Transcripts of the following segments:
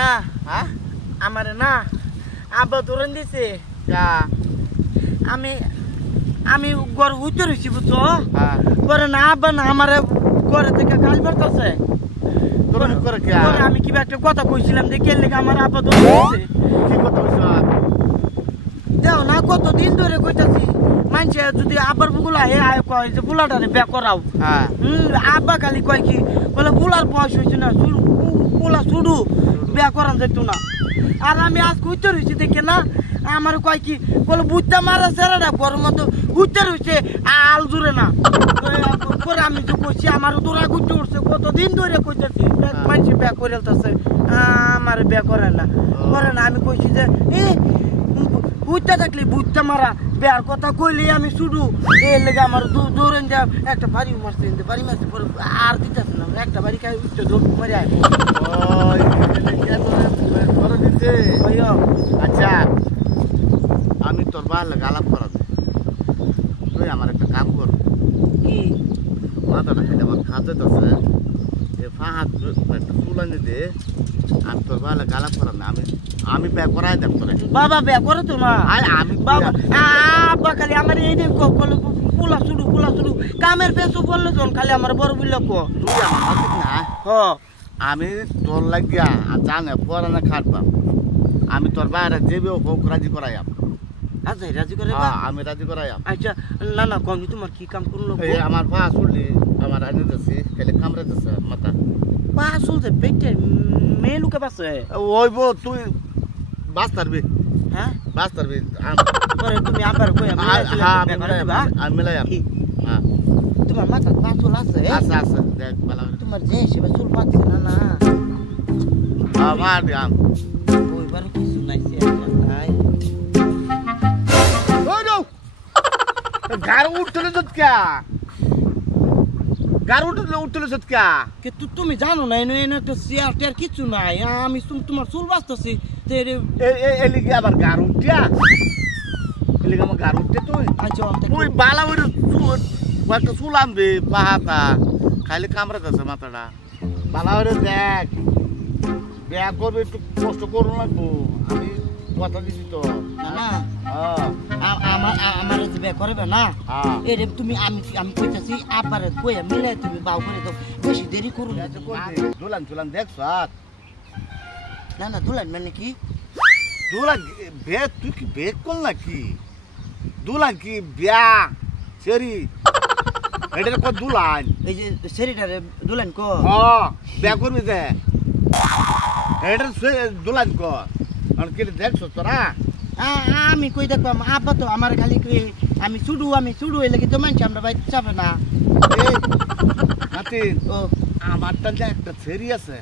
না আমার না আব্বা ধরেন দিছে আমি আমি ঘর উঠতে রয়েছি বুঝছো করে না আব্বা না আমার ঘরে থেকে কাজ করতেছে আমি কিবা একটা কথা কইছিলাম যে কে লেগে আমার আব্বা ধরে দিছে কি কথা কইছ যাও না কতদিন ধরে কইতাছি মানছে যদি আব্বার বুগুলা হে আয় কয় যে বুলাটারে বিয়া করাও আব্বা খালি কয় কি বলে বুলার বয়স হইছে না বুলা শুরু বিয়া করান যেত না আর আমি আজ কইতে রইছি দেখে না আমার কয় কি বলে বুঝতে মারা ছেলেটা ঘর মতো ঘুরতে রয়েছে আল জুড়ে না পরে আমি তো কইছি আমার দৌড়া ঘুরতে উঠছে কতদিন ধরে কইতেছি মানুষ বিয়া করে আমার বিয়া করে না আমি কইছি যে বুঝতে থাকলে বুঝতে মারা বিয়ার কথা কইলে আমি শুধু এর লেগে আমার দৌড়েন যা একটা বাড়ি মারছে বাড়ি মারছে পরে আর দিতেছে না একটা বাড়ি খাই উঠতে দৌড় মারি আচ্ছা আমি তোর বাড়লে গালাপ করা তুই আমার একটা কাম কর কি মাথাটা খেলে আমার খাতে আছে ফাহাত একটা ফুলানি দে আমি তোর বাড়লে গালাপ করা না আমি বিয়া করাই দেব তোরে বাবা বিয়া করে তো না আমি বাবা আব্বা খালি আমার এই দিন পোলা শুরু কামের পেছু বললে যখন খালি আমার বড় বুঝলে তুই আমার হাতিক না আমি তোর লাগিয়া জানে পরে না খাটবাম আমি তোর বাইরে যেবে হোক রাজি করাইয়াম আচ্ছা রাজি করে আমি রাজি করাইয়াম আচ্ছা না কমি তোমার কি কাম করলো আমার পা চুললি আমার আনি দিছি খালি কামড়ে দিছে মাথা পা চলছে পেটে মেয়ে লুকে পাচ্ছে ওইব তুই বাস পারবি হ্যাঁ বাস পারবি তুমি আবার কই আমি মিলাইয়াম হ্যাঁ তোমার মাথা পা চুল আছে আছে দেখ ভালো তোমার যে সেবা চুল পাচ্ছে না মার দিয়াম ওইবার কিছু নাই গাড় উঠলে যৎকা গাড় উঠলে যৎকা কিন্তু তুমি জানো না এনে একটা চেয়ার টেয়ার কিছু নাই আমি তোমার চুল বাঁচতেছি এলিগে আবার গাড় উঠিয়া এলিগে আমার গাড় উঠতে তুই আচ্ছা তুই বালা ওই একটা চুল আনবি পাহাতা খাইলে কামড়ে যাচ্ছে মাথাটা বালা ওরে দেখ বিয়া করবে একটু কষ্ট করুন লাগবো আমি কথা দিছি তো না আমার যে বিয়া করবে না এরে তুমি আমি কইতাছি আবার কইয়া মিলাই তুমি বাউ করে দাও বেশি দেরি করুন দুলান দেখছ না দুলান মানে কি দুলান বে তুই কি বেক কর নাকি দুলান কি বিয়া সেরি এটা কো দুলান এই যে সেরিটারে দুলান কো বিয়া করবি যে এটা দুলান কো আর কি দেখছ তোরা আমি কই দেখবাম আব্বা তো আমার খালি আমি ছুডু হইলে কি তো মানছি আমরা বাইরে যাবে না নাতি আমারটা যে একটা ছেড়ি আছে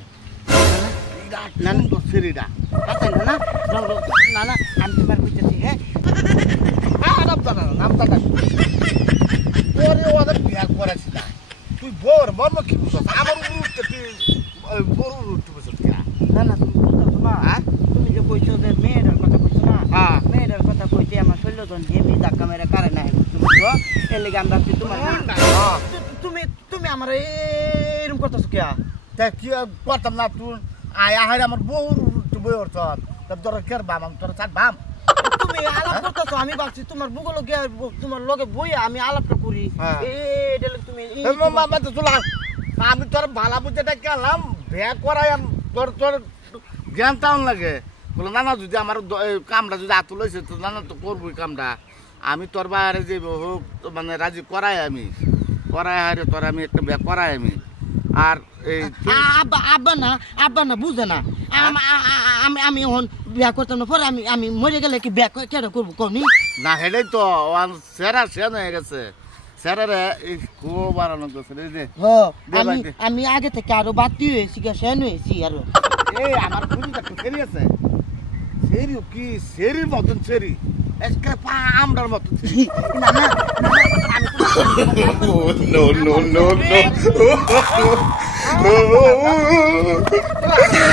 নান তো ছেড়িটা না আমি তোমার কইতেছি হ্যাঁ নামটা ওরে ওদের বিয়া করেছি না তুই বোর মর্ম কি বুঝছ আমার উঠতে তুই বড় উঠতে বুঝছ না তুমি বুঝছো না তুমি যে কইছো যে মেয়েটার কথা কইছো না মেয়েটার কথা কইতে আমার শৈলজন হেমি ধাক্কা মেরে কারে না বুঝছো এর লেগে আমরা তোমার তুমি আমার এরকম করতেছো কে দেখ কি করতাম না তুই আয়া হারে আমার বউ উঠতে বই অর্থ তোর কের বাম তোর চার বাম তুমি আলাপ করতেছো আমি ভাবছি তোমার বুগুলো গিয়ে তোমার লগে বই আমি আলাপটা করি এটা তুমি আমি তোর ভালা বুঝেটা গেলাম বিয়া করাই তোর জ্ঞান টাউন লাগে বলে না যদি আমার কামটা যদি আত লইছে তো না তো করবই কামটা আমি তোর বাইরে যাইব হোক মানে রাজি করাই আমি করাই হারে তোর আমি একটা বিয়া করাই আমি আর এই আব্বা না বুঝে না আমি এখন বিয়া করতাম না পরে আমি মরে গেলে কি বিয়া কেন করবো কনি না হেলেই তো সেরা সেন হয়ে গেছে সেরারে খুব বাড়ানো গেছে আমি আগে থেকে আরো বাতি হয়েছি সেন হয়েছি আরো এই আমার খুঁজিটা সেরি আছে সেরি কি সেরির মতন সেরি একটা পা আমরার মতন no বাবা